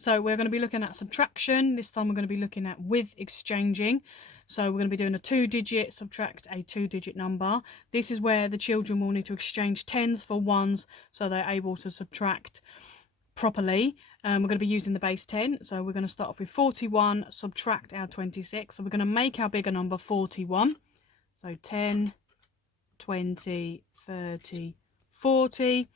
So we're going to be looking at subtraction. This time we're going to be looking at with exchanging. So we're going to be doing a 2-digit subtract a 2-digit number. This is where the children will need to exchange tens for ones so they're able to subtract properly. We're going to be using the base 10. So we're going to start off with 41, subtract our 26. So we're going to make our bigger number 41. So 10, 20, 30, 40,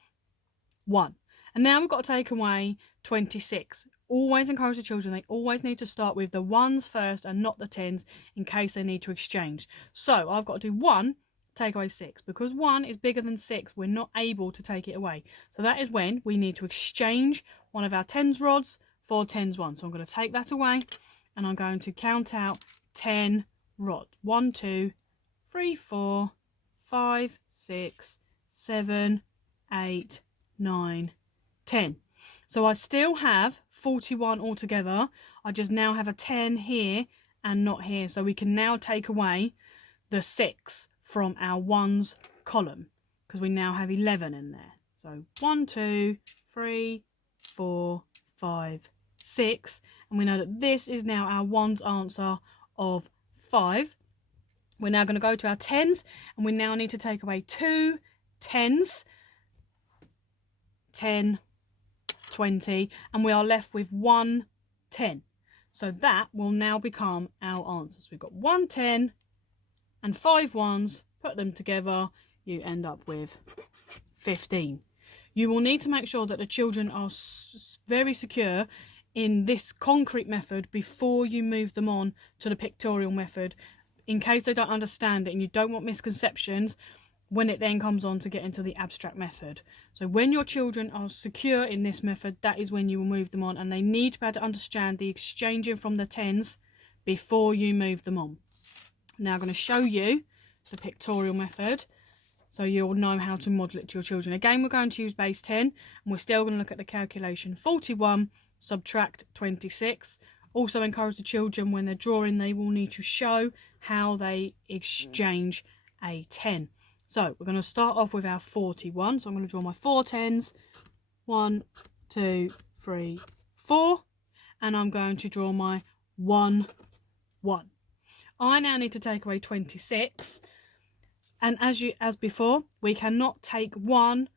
1. And now we've got to take away 26. Always encourage the children, they always need to start with the ones first and not the tens in case they need to exchange. So I've got to do 1, take away 6. Because 1 is bigger than 6, we're not able to take it away. So that is when we need to exchange one of our tens rods for tens 1. So I'm going to take that away and I'm going to count out 10 rods. 1, 2, 3, 4, 5, 6, 7, 8, 9, 10. So I still have 41 altogether. I just now have a 10 here and not here. So we can now take away the 6 from our ones column because we now have 11 in there. So 1, 2, 3, 4, 5, 6. And we know that this is now our ones answer of 5. We're now going to go to our tens and we now need to take away 2 tens. 10, 20, and we are left with 1 10. So that will now become our answers. We've got 1 10 and 5 ones, put them together, you end up with 15. You will need to make sure that the children are very secure in this concrete method before you move them on to the pictorial method, in case they don't understand it and you don't want misconceptions when it then comes on to get into the abstract method. So when your children are secure in this method, that is when you will move them on, and they need to be able to understand the exchanging from the tens before you move them on. Now I'm going to show you the pictorial method so you'll know how to model it to your children. Again, we're going to use base 10 and we're still going to look at the calculation. 41, subtract 26. Also encourage the children when they're drawing, they will need to show how they exchange a 10. So we're going to start off with our 41. So I'm going to draw my 4 tens. 1, 2, 3, 4. And I'm going to draw my 1, 1. I now need to take away 26. And as before, we cannot take 1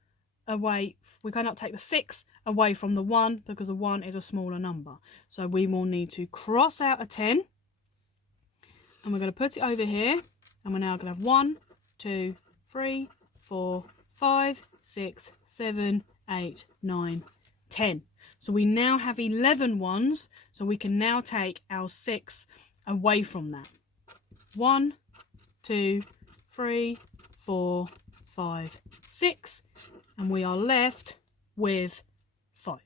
away. We cannot take the 6 away from the 1 because the 1 is a smaller number. So we will need to cross out a 10. And we're going to put it over here. And we're now going to have 1, 2, 3, 4, 5, 6, 7, 8, 9, 10. So we now have 11 ones. So we can now take our 6 away from that. 1, 2, 3, 4, 5, 6. And we are left with 5.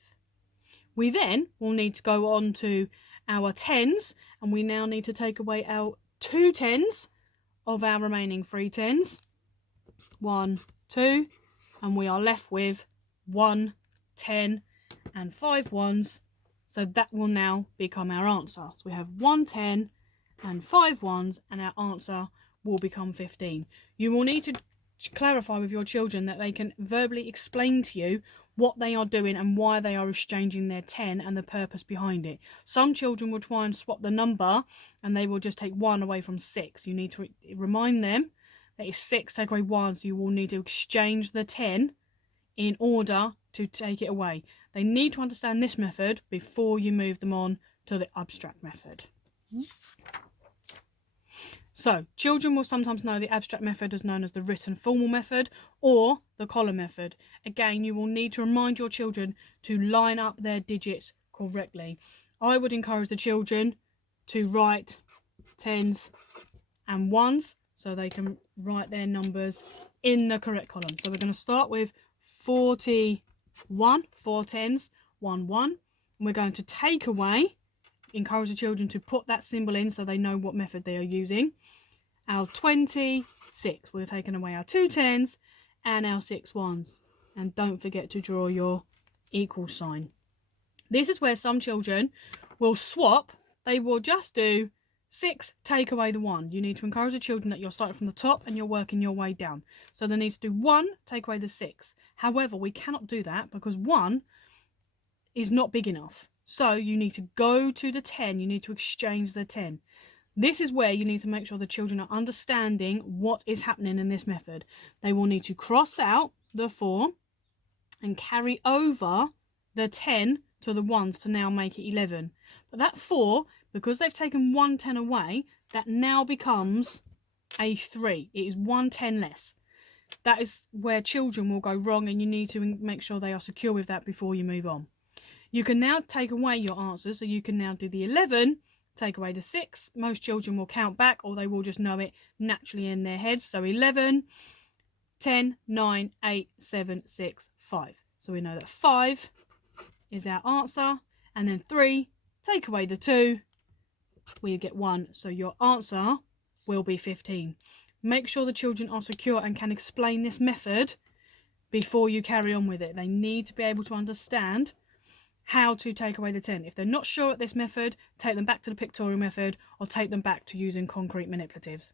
We then will need to go on to our tens. And we now need to take away our 2 tens of our remaining 3 tens. 1, 2, and we are left with 1 10 and 5 ones. So that will now become our answer. So we have 1 10 and 5 ones, and our answer will become 15. You will need to clarify with your children that they can verbally explain to you what they are doing and why they are exchanging their 10 and the purpose behind it. Some children will try and swap the number and they will just take 1 away from 6. You need to remind them that it's 6, take away 1, so you will need to exchange the 10 in order to take it away. They need to understand this method before you move them on to the abstract method. So, children will sometimes know the abstract method as known as the written formal method or the column method. Again, you will need to remind your children to line up their digits correctly. I would encourage the children to write tens and ones so they can write their numbers in the correct column. So we're going to start with 41, 4 tens, 1 1. And we're going to take away, encourage the children to put that symbol in so they know what method they are using. Our 26, we're taking away our 2 tens and our 6 ones. And don't forget to draw your equal sign. This is where some children will swap. They will just do 6, take away the 1. You need to encourage the children that you're starting from the top and you're working your way down. So they need to do 1, take away the 6. However, we cannot do that because 1 is not big enough. So you need to go to the 10, you need to exchange the 10. This is where you need to make sure the children are understanding what is happening in this method. They will need to cross out the 4 and carry over the 10 to the 1s to now make it 11. But that 4, because they've taken 1 10 away, that now becomes a 3. It is 1 10 less. That is where children will go wrong, and you need to make sure they are secure with that before you move on. You can now take away your answers, so you can now do the 11, take away the 6. Most children will count back, or they will just know it naturally in their heads. So 11, 10, 9, 8, 7, 6, 5. So we know that 5 is our answer, and then 3, take away the 2, we get 1. So your answer will be 15. Make sure the children are secure and can explain this method before you carry on with it. They need to be able to understand how to take away the 10. If they're not sure at this method, take them back to the pictorial method or take them back to using concrete manipulatives.